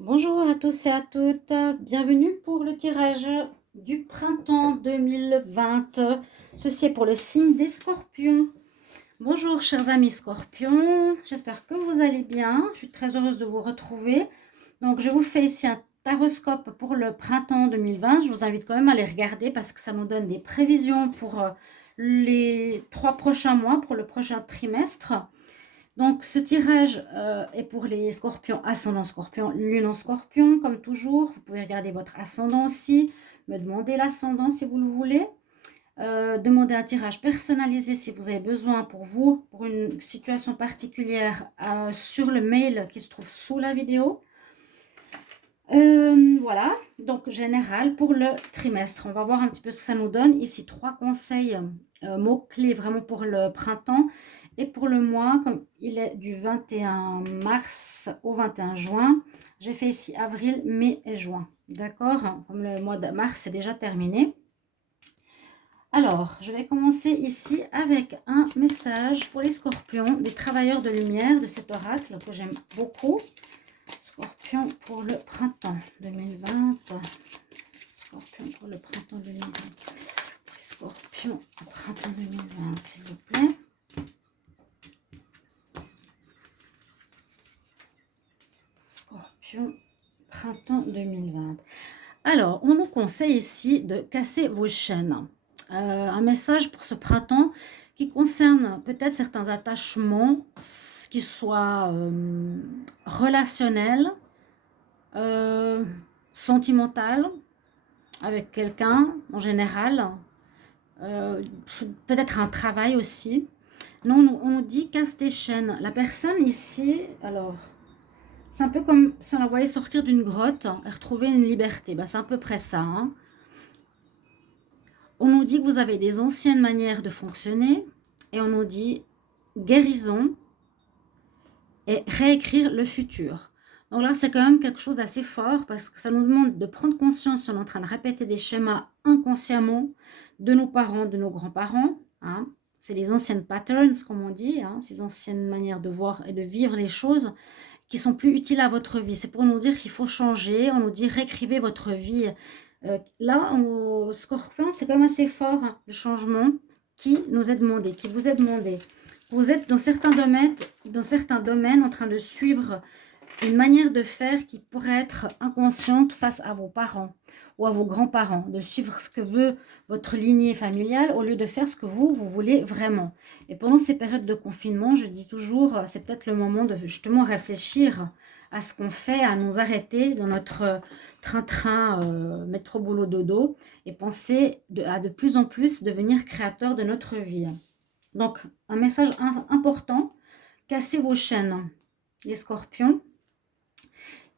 Bonjour à tous et à toutes, bienvenue pour le tirage du printemps 2020. Ceci est pour le signe des scorpions. Bonjour chers amis scorpions, j'espère que vous allez bien. Je suis très heureuse de vous retrouver. Donc je vous fais ici un taroscope pour le printemps 2020. Je vous invite quand même à les regarder parce que ça nous donne des prévisions pour les 3 prochains mois, pour le prochain trimestre. Donc, ce tirage est pour les scorpions, ascendant scorpion, lune en scorpion, comme toujours. Vous pouvez regarder votre ascendant aussi, me demander l'ascendant si vous le voulez. Demander un tirage personnalisé si vous avez besoin pour vous, pour une situation particulière, sur le mail qui se trouve sous la vidéo. Voilà, donc général pour le trimestre. On va voir un petit peu ce que ça nous donne. Ici, 3 conseils, mots-clés vraiment pour le printemps. Et pour le mois, comme il est du 21 mars au 21 juin, j'ai fait ici avril, mai et juin. D'accord? Comme le mois de mars est déjà terminé. Alors, je vais commencer ici avec un message pour les scorpions, des travailleurs de lumière de cet oracle que j'aime beaucoup. Scorpion pour le printemps 2020. Scorpion pour le printemps 2020. Scorpion printemps 2020, s'il vous plaît. Scorpion printemps 2020. Alors, on nous conseille ici de casser vos chaînes. Un message pour ce printemps qui concerne peut-être certains attachements, qui soient relationnels, sentimental avec quelqu'un en général, peut-être un travail aussi. Non, on nous dit casse tes chaînes. La personne ici, alors, c'est un peu comme si on la voyait sortir d'une grotte et retrouver une liberté. Ben, c'est à peu près ça. Hein. On nous dit que vous avez des anciennes manières de fonctionner et on nous dit guérison et réécrire le futur. Donc là, c'est quand même quelque chose d'assez fort parce que ça nous demande de prendre conscience si on est en train de répéter des schémas inconsciemment de nos parents, de nos grands-parents. Hein. C'est les anciennes patterns, comme on dit, hein, ces anciennes manières de voir et de vivre les choses qui sont plus utiles à votre vie. C'est pour nous dire qu'il faut changer, on nous dit réécrivez votre vie. Là, au Scorpion, c'est quand même assez fort, hein, le changement qui nous est demandé, qui vous est demandé. Vous êtes dans certains domaines en train de suivre une manière de faire qui pourrait être inconsciente face à vos parents ou à vos grands-parents, de suivre ce que veut votre lignée familiale au lieu de faire ce que vous voulez vraiment. Et pendant ces périodes de confinement, je dis toujours, c'est peut-être le moment de justement réfléchir à ce qu'on fait, à nous arrêter dans notre train-train métro boulot dodo et penser à de plus en plus devenir créateur de notre vie. Donc, un message important, cassez vos chaînes, les scorpions.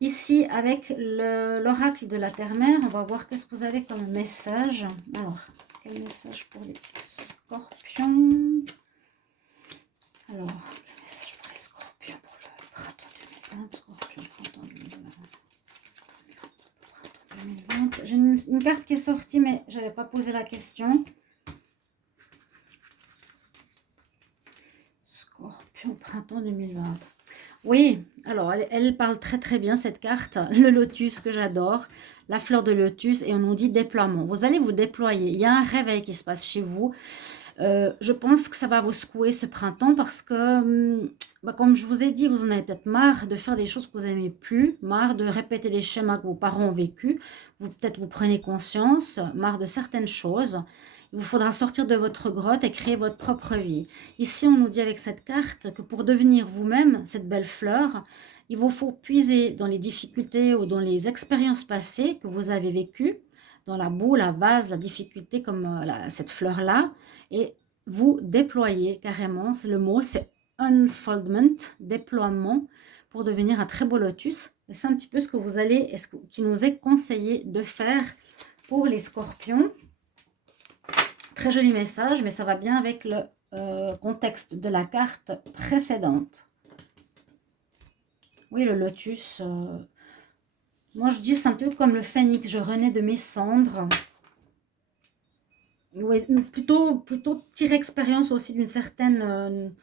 Ici, avec l'oracle de la Terre-Mère, on va voir qu'est-ce que vous avez comme message. Alors, quel message pour les scorpions? Alors, quel message pour les scorpions pour le printemps 2020? Scorpion, printemps 2020. Printemps 2020. J'ai une carte qui est sortie, mais je n'avais pas posé la question. Scorpion, printemps 2020. Oui, alors elle parle très très bien cette carte, le lotus que j'adore, la fleur de lotus et on nous dit déploiement. Vous allez vous déployer, il y a un réveil qui se passe chez vous. Je pense que ça va vous secouer ce printemps parce que, comme je vous ai dit, vous en avez peut-être marre de faire des choses que vous n'aimez plus, marre de répéter les schémas que vos parents ont vécu. Peut-être vous prenez conscience, marre de certaines choses. Il vous faudra sortir de votre grotte et créer votre propre vie. Ici, on nous dit avec cette carte que pour devenir vous-même, cette belle fleur, il vous faut puiser dans les difficultés ou dans les expériences passées que vous avez vécues, dans la boue, la vase, la difficulté comme cette fleur-là, et vous déployer carrément. Le mot, c'est unfoldment, déploiement, pour devenir un très beau lotus. Et c'est un petit peu ce que vous allez, qui nous est conseillé de faire pour les scorpions. Très joli message, mais ça va bien avec le contexte de la carte précédente. Oui, le lotus. Moi, je dis c'est un peu comme le phénix. Je renais de mes cendres. Oui, plutôt tirer expérience aussi d'une certaine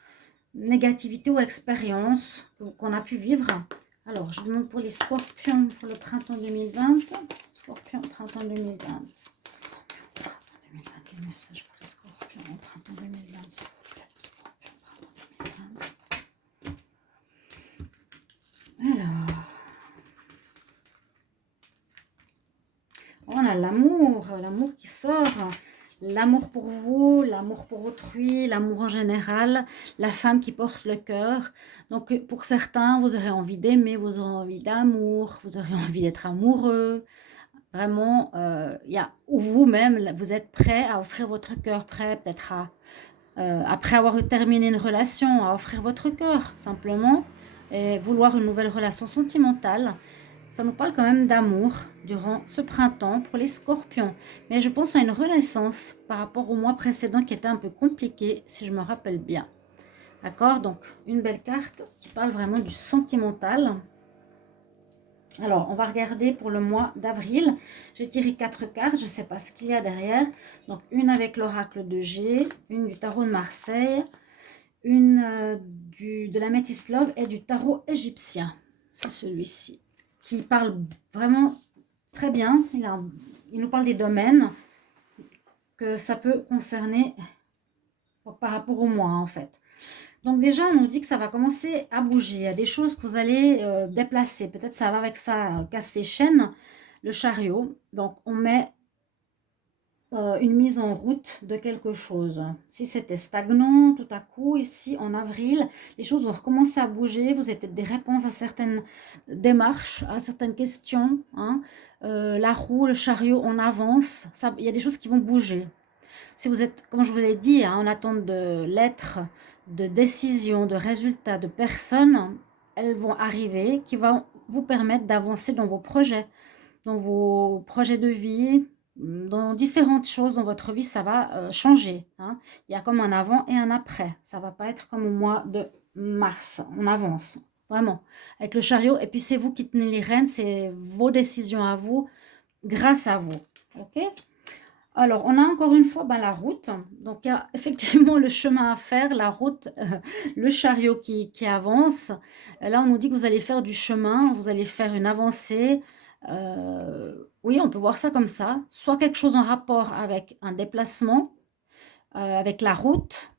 négativité ou expérience qu'on a pu vivre Alors, je demande pour les scorpions pour le printemps 2020. Scorpion, printemps 2020. Printemps 2020, quel message pour les scorpions au printemps 2020, s'il vous plaît. Scorpion, printemps 2020. Alors, on a l'amour qui sort. L'amour pour vous, l'amour pour autrui, l'amour en général, la femme qui porte le cœur. Donc, pour certains, vous aurez envie d'aimer, vous aurez envie d'amour, vous aurez envie d'être amoureux. Vraiment, il y a vous-même, vous êtes prêt à offrir votre cœur, prêt peut-être à, après avoir terminé une relation, à offrir votre cœur, simplement, et vouloir une nouvelle relation sentimentale. Ça nous parle quand même d'amour durant ce printemps pour les scorpions. Mais je pense à une renaissance par rapport au mois précédent qui était un peu compliqué, si je me rappelle bien. D'accord? Donc, une belle carte qui parle vraiment du sentimental. Alors, on va regarder pour le mois d'avril. J'ai tiré 4 cartes, je ne sais pas ce qu'il y a derrière. Donc, une avec l'oracle de G, une du tarot de Marseille, une de la Métis Love et du tarot égyptien. C'est celui-ci qui parle vraiment très bien. Il nous parle des domaines que ça peut concerner par rapport au mois, en fait. Donc déjà, on nous dit que ça va commencer à bouger. Il y a des choses que vous allez déplacer. Peut-être ça va avec ça, casse les chaînes, le chariot. Donc, on met une mise en route de quelque chose. Si c'était stagnant, tout à coup, ici, en avril, les choses vont recommencer à bouger. Vous avez peut-être des réponses à certaines démarches, à certaines questions. Hein. La roue, le chariot, on avance. Ça, il y a des choses qui vont bouger. Si vous êtes, comme je vous l'ai dit, hein, en attente de lettres, de décisions, de résultats, de personnes, elles vont arriver qui vont vous permettre d'avancer dans vos projets de vie, dans différentes choses dans votre vie, ça va changer. Hein. Il y a comme un avant et un après. Ça ne va pas être comme au mois de mars. On avance, vraiment, avec le chariot. Et puis, c'est vous qui tenez les rênes, c'est vos décisions à vous, grâce à vous. OK? Alors, on a encore une fois la route. Donc, il y a effectivement le chemin à faire, la route, le chariot qui avance. Là, on nous dit que vous allez faire du chemin, vous allez faire une avancée. Oui, on peut voir ça comme ça. Soit quelque chose en rapport avec un déplacement, avec la route,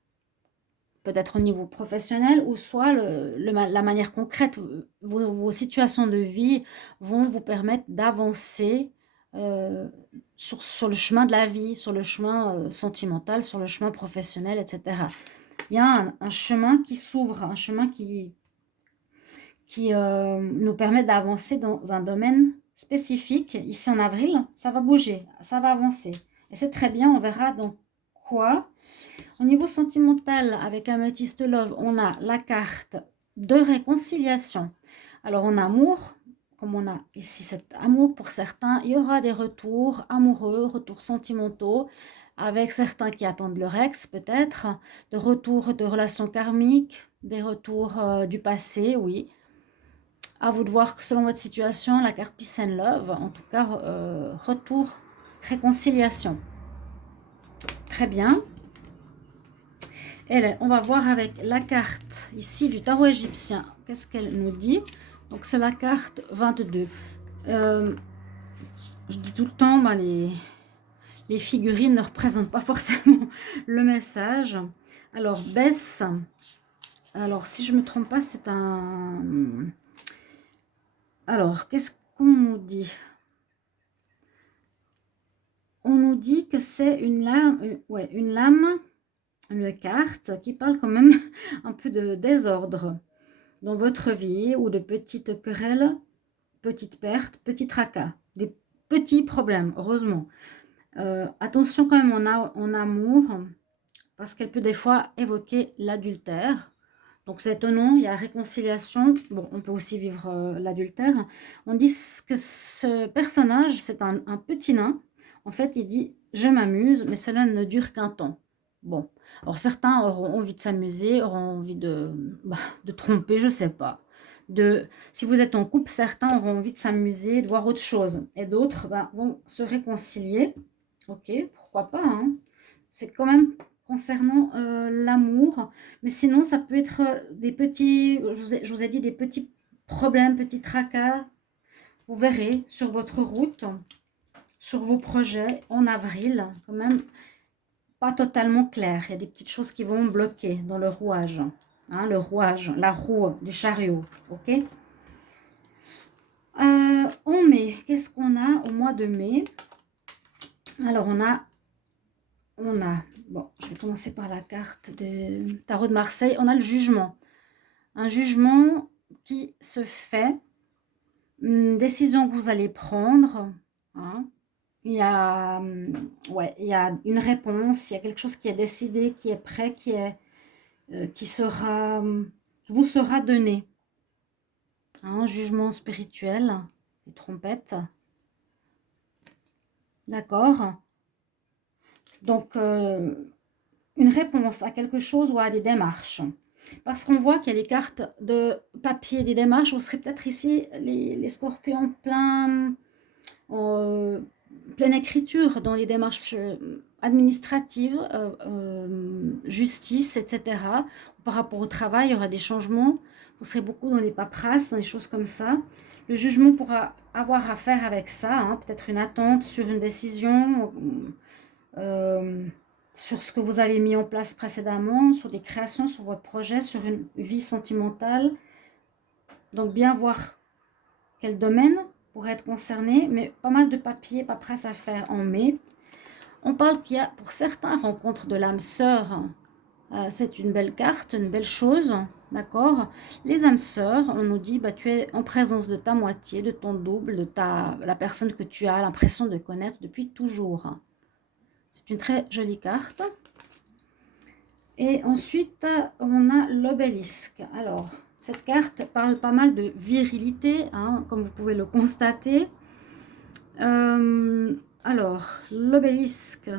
peut-être au niveau professionnel, ou soit la manière concrète. Vos situations de vie vont vous permettre d'avancer sur le chemin de la vie, sur le chemin sentimental, sur le chemin professionnel, etc. Il y a un chemin qui s'ouvre, un chemin qui nous permet d'avancer dans un domaine spécifique. Ici en avril, ça va bouger, ça va avancer. Et c'est très bien, on verra dans quoi. Au niveau sentimental, avec l'améthyste Love, on a la carte de réconciliation. Alors en amour, comme on a ici cet amour pour certains, il y aura des retours amoureux, retours sentimentaux, avec certains qui attendent leur ex peut-être, de retours de relations karmiques, des retours du passé, oui. À vous de voir que selon votre situation, la carte Peace and Love, en tout cas, retour, réconciliation. Très bien. Et là, on va voir avec la carte ici du tarot égyptien. Qu'est-ce qu'elle nous dit? Donc, c'est la carte 22. Je dis tout le temps, les figurines ne représentent pas forcément le message. Alors, baisse. Alors, si je ne me trompe pas, c'est un... Alors, qu'est-ce qu'on nous dit? On nous dit que c'est une lame, une carte qui parle quand même un peu de désordre dans votre vie ou de petites querelles, petites pertes, petits tracas, des petits problèmes, heureusement. Attention quand même en amour, parce qu'elle peut des fois évoquer l'adultère. Donc c'est étonnant, il y a la réconciliation. Bon, on peut aussi vivre l'adultère. On dit que ce personnage, c'est un petit nain. En fait, il dit « Je m'amuse, mais cela ne dure qu'un temps ». Bon, alors certains auront envie de s'amuser, auront envie de tromper, je ne sais pas. Si vous êtes en couple, certains auront envie de s'amuser, de voir autre chose. Et d'autres vont se réconcilier. Ok, pourquoi pas, hein. C'est quand même concernant l'amour. Mais sinon, ça peut être des petits, je vous ai dit, des petits problèmes, petits tracas, vous verrez sur votre route, sur vos projets en avril, quand même pas totalement clair. Il y a des petites choses qui vont bloquer dans le rouage. Hein, le rouage, la roue du chariot. Ok. En mai, qu'est-ce qu'on a au mois de mai? Alors, bon, je vais commencer par la carte de Tarot de Marseille. On a le jugement. Un jugement qui se fait, une décision que vous allez prendre. Hein. Il y a, ouais, il y a une réponse, il y a quelque chose qui est décidé, qui est prêt, qui vous sera donné. Un jugement spirituel, les trompettes. D'accord. Donc, une réponse à quelque chose ou à des démarches. Parce qu'on voit qu'il y a les cartes de papier des démarches. On serait peut-être ici, les scorpions, pleine écriture dans les démarches administratives, justice, etc. Par rapport au travail, il y aura des changements. Vous serez beaucoup dans les paperasses, dans les choses comme ça. Le jugement pourra avoir à faire avec ça, hein, peut-être une attente sur une décision, sur ce que vous avez mis en place précédemment, sur des créations, sur votre projet, sur une vie sentimentale. Donc bien voir quel domaine pourrait être concerné, mais pas mal de papiers, paperasse à faire en mai. On parle qu'il y a pour certains rencontres de l'âme sœur. C'est une belle carte, une belle chose, d'accord. Les âmes sœurs, on nous dit, bah, tu es en présence de ta moitié, de ton double, la personne que tu as l'impression de connaître depuis toujours. C'est une très jolie carte. Et ensuite, on a l'obélisque. Alors, cette carte parle pas mal de virilité, hein, comme vous pouvez le constater. Alors, l'obélisque,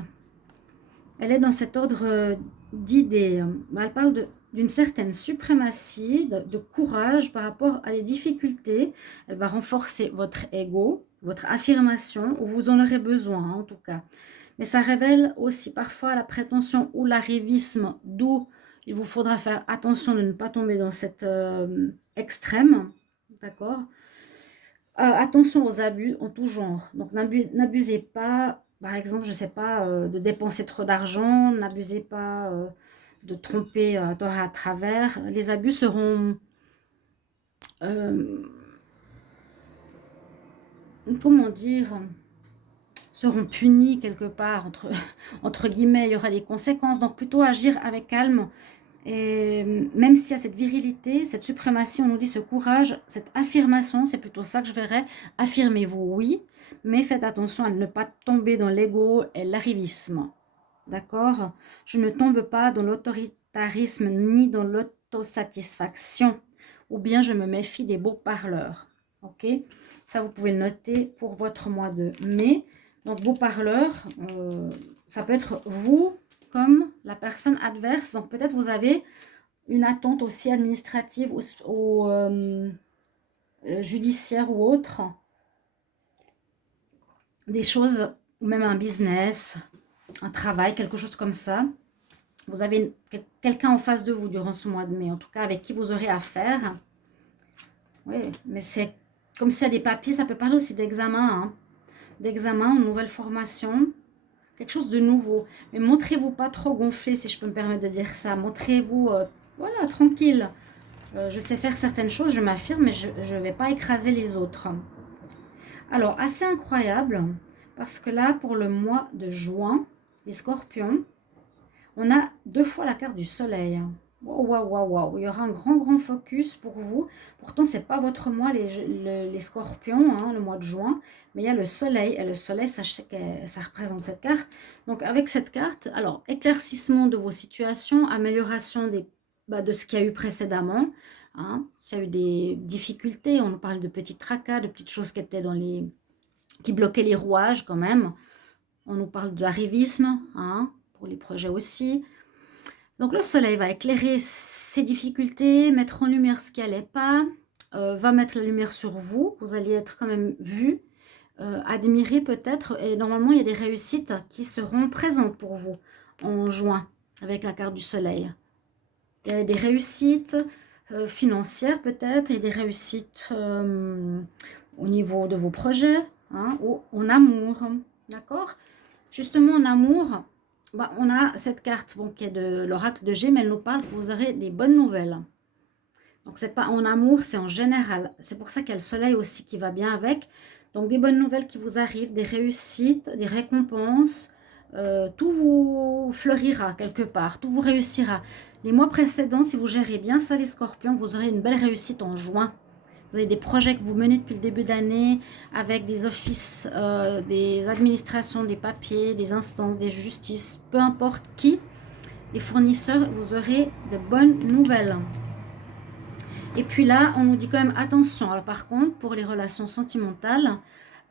elle est dans cet ordre d'idées. Elle parle d'une certaine suprématie, de courage par rapport à des difficultés. Elle va renforcer votre ego, votre affirmation, où vous en aurez besoin, en tout cas. Mais ça révèle aussi parfois la prétention ou l'arrivisme, d'où il vous faudra faire attention de ne pas tomber dans cet extrême. D'accord. Attention aux abus en tout genre. Donc, n'abusez pas, par exemple, je ne sais pas, de dépenser trop d'argent, n'abusez pas de tromper à tort et à travers. Les abus seront, comment dire, seront punis quelque part, entre guillemets, il y aura des conséquences. Donc, plutôt agir avec calme. Et même s'il y a cette virilité, cette suprématie, on nous dit ce courage, cette affirmation, c'est plutôt ça que je verrais. Affirmez-vous, oui, mais faites attention à ne pas tomber dans l'ego et l'arrivisme. D'accord? Je ne tombe pas dans l'autoritarisme ni dans l'autosatisfaction. Ou bien je me méfie des beaux parleurs. Ok? Ça, vous pouvez le noter pour votre mois de mai. Donc, beaux parleurs, ça peut être vous comme la personne adverse. Donc, peut-être vous avez une attente aussi administrative ou judiciaire ou autre. Des choses, ou même un business, un travail, quelque chose comme ça. Vous avez quelqu'un en face de vous durant ce mois de mai, en tout cas avec qui vous aurez affaire. Oui, mais c'est comme s'il y a des papiers, ça peut parler aussi d'examen, hein. D'examen, une nouvelle formation, quelque chose de nouveau. Mais montrez-vous pas trop gonflé, si je peux me permettre de dire ça. Montrez-vous, voilà, tranquille. Je sais faire certaines choses, je m'affirme, mais je ne vais pas écraser les autres. Alors, assez incroyable, parce que là, pour le mois de juin, les scorpions, on a 2 fois la carte du soleil. Waouh, waouh, waouh, waouh. Il y aura un grand focus pour vous. Pourtant, ce n'est pas votre mois, les scorpions, hein, le mois de juin. Mais il y a le soleil. Et le soleil, sachez que ça représente cette carte. Donc, avec cette carte, alors, éclaircissement de vos situations, amélioration de ce qu'il y a eu précédemment. Hein. S'il y a eu des difficultés, on parle de petits tracas, de petites choses qui étaient qui bloquaient les rouages quand même. On nous parle d'arrivisme, hein, pour les projets aussi. Donc le soleil va éclairer ces difficultés, mettre en lumière ce qui n'allait pas, va mettre la lumière sur vous. Vous allez être quand même vu, admiré peut-être. Et normalement, il y a des réussites qui seront présentes pour vous en juin avec la carte du soleil. Il y a des réussites, financières peut-être et des réussites au niveau de vos projets, hein, ou en amour, d'accord? Justement, en amour, bah, on a cette carte bon, qui est de l'oracle de G, mais elle nous parle que vous aurez des bonnes nouvelles. Donc, c'est pas en amour, c'est en général. C'est pour ça qu'il y a le soleil aussi qui va bien avec. Donc, des bonnes nouvelles qui vous arrivent, des réussites, des récompenses. Tout vous fleurira quelque part, tout vous réussira. Les mois précédents, si vous gérez bien ça, les scorpions, vous aurez une belle réussite en juin. Vous avez des projets que vous menez depuis le début d'année avec des offices, des administrations, des papiers, des instances, des justices, peu importe qui, les fournisseurs, vous aurez de bonnes nouvelles. Et puis là, on nous dit quand même attention. Alors par contre, pour les relations sentimentales,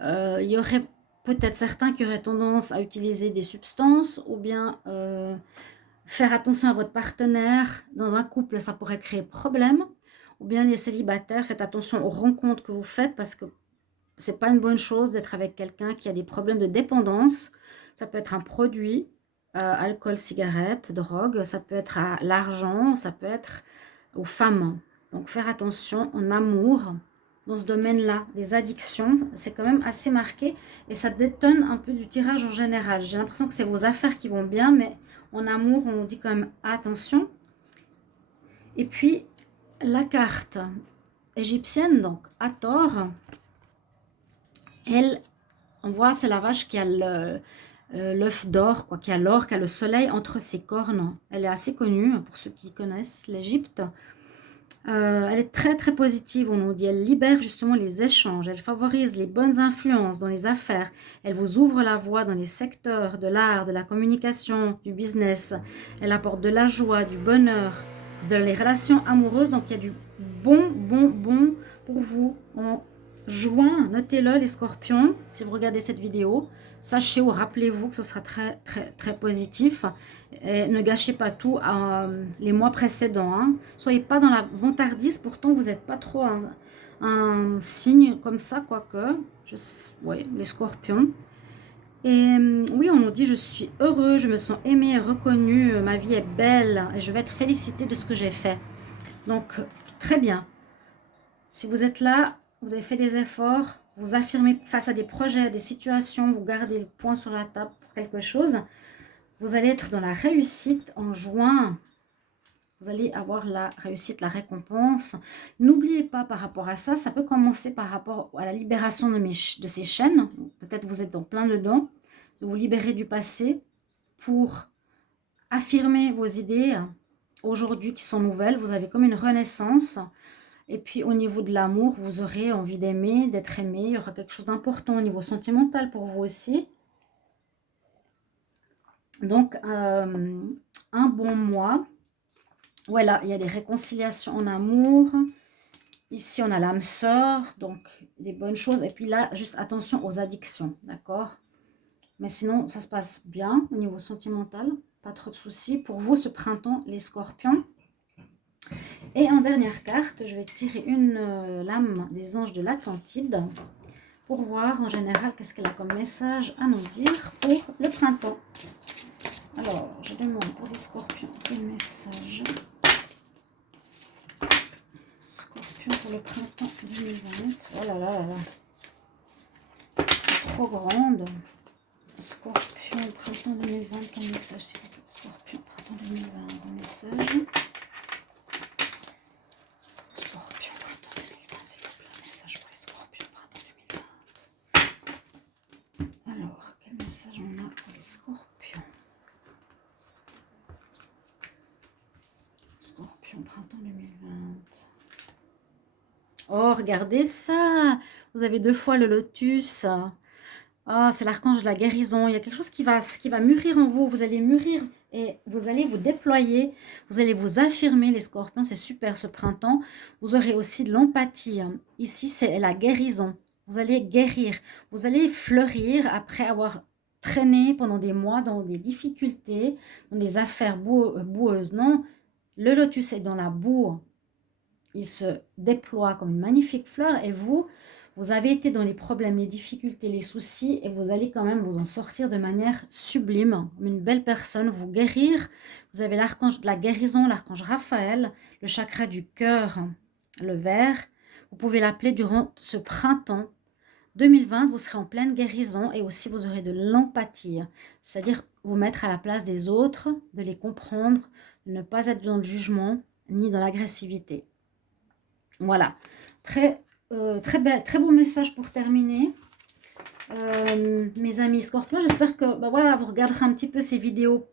il y aurait peut-être certains qui auraient tendance à utiliser des substances ou bien faire attention à votre partenaire. Dans un couple, ça pourrait créer problème. Ou bien les célibataires, faites attention aux rencontres que vous faites parce que c'est pas une bonne chose d'être avec quelqu'un qui a des problèmes de dépendance. Ça peut être un produit, alcool, cigarette, drogue, ça peut être à l'argent, ça peut être aux femmes. Donc faire attention en amour dans ce domaine-là, des addictions, c'est quand même assez marqué et ça détonne un peu du tirage en général. J'ai l'impression que c'est vos affaires qui vont bien, mais en amour, on dit quand même attention. Et puis, la carte égyptienne, donc Hathor, elle, on voit, c'est la vache qui a l'œuf d'or, quoi, qui a l'or, qui a le soleil entre ses cornes. Elle est assez connue pour ceux qui connaissent l'Égypte. Elle est très très positive, on nous dit. Elle libère justement les échanges, elle favorise les bonnes influences dans les affaires, elle vous ouvre la voie dans les secteurs de l'art, de la communication, du business. Elle apporte de la joie, du bonheur, de les relations amoureuses. Donc il y a du bon pour vous en juin. Notez-le les scorpions, si vous regardez cette vidéo. Sachez ou rappelez-vous que ce sera très très très positif. Et ne gâchez pas tout les mois précédents. Hein. Soyez pas dans la vantardise, pourtant vous n'êtes pas trop un signe comme ça, quoique. Oui, les scorpions. Et oui, on nous dit je suis heureux, je me sens aimé et reconnu, ma vie est belle et je vais être félicité de ce que j'ai fait. Donc, très bien. Si vous êtes là, vous avez fait des efforts, vous affirmez face à des projets, des situations, vous gardez le point sur la table pour quelque chose, vous allez être dans la réussite en juin. Vous allez avoir la réussite, la récompense. N'oubliez pas par rapport à ça, ça peut commencer par rapport à la libération de ces chaînes. Peut-être vous êtes en plein dedans, de vous libérer du passé pour affirmer vos idées aujourd'hui qui sont nouvelles. Vous avez comme une renaissance. Et puis au niveau de l'amour, vous aurez envie d'aimer, d'être aimé. Il y aura quelque chose d'important au niveau sentimental pour vous aussi. Donc, un bon mois. Voilà, il y a des réconciliations en amour. Ici, on a l'âme sœur, donc des bonnes choses. Et puis là, juste attention aux addictions, d'accord? Mais sinon, ça se passe bien au niveau sentimental. Pas trop de soucis. Pour vous, ce printemps, les scorpions. Et en dernière carte, je vais tirer une lame des anges de l'Atlantide pour voir en général qu'est-ce qu'elle a comme message à nous dire pour le printemps. Alors, je demande pour les scorpions quel message. Scorpion pour le printemps 2020. Oh là là là là. C'est trop grande. Scorpion, printemps 2020, quel message s'il vous plaît. Scorpion, printemps 2020, un message. Scorpion, printemps 2020, s'il vous plaît, un message pour les scorpions, printemps 2020. Alors, quel message on a pour les scorpions? Scorpion, printemps 2020. Oh, regardez ça! Vous avez 2 fois le lotus. Ah, c'est l'archange de la guérison. Il y a quelque chose qui va mûrir en vous. Vous allez mûrir et vous allez vous déployer. Vous allez vous affirmer, les scorpions. C'est super ce printemps. Vous aurez aussi de l'empathie. Ici, c'est la guérison. Vous allez guérir. Vous allez fleurir après avoir traîné pendant des mois dans des difficultés, dans des affaires boueuses. Non, le lotus est dans la boue. Il se déploie comme une magnifique fleur et vous Vous avez été dans les problèmes, les difficultés, les soucis et vous allez quand même vous en sortir de manière sublime, comme une belle personne, vous guérir. Vous avez l'archange de la guérison, l'archange Raphaël, le chakra du cœur, le vert. Vous pouvez l'appeler durant ce printemps 2020, vous serez en pleine guérison et aussi vous aurez de l'empathie, c'est-à-dire vous mettre à la place des autres, de les comprendre, de ne pas être dans le jugement ni dans l'agressivité. Voilà, très beau message pour terminer. Mes amis Scorpions, j'espère que voilà, vous regarderez un petit peu ces vidéos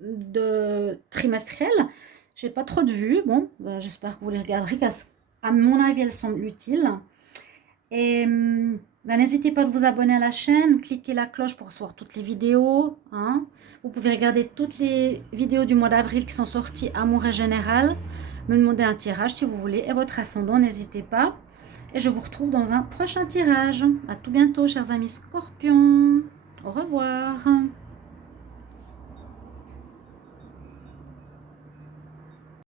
de trimestrielles. J'ai pas trop de vues, bon, j'espère que vous les regarderez, car à mon avis, elles sont utiles. Et n'hésitez pas à vous abonner à la chaîne, cliquez la cloche pour recevoir toutes les vidéos. Hein. Vous pouvez regarder toutes les vidéos du mois d'avril qui sont sorties Amour et Général. Me demander un tirage si vous voulez. Et votre ascendant, n'hésitez pas. Et je vous retrouve dans un prochain tirage. À tout bientôt, chers amis Scorpions. Au revoir.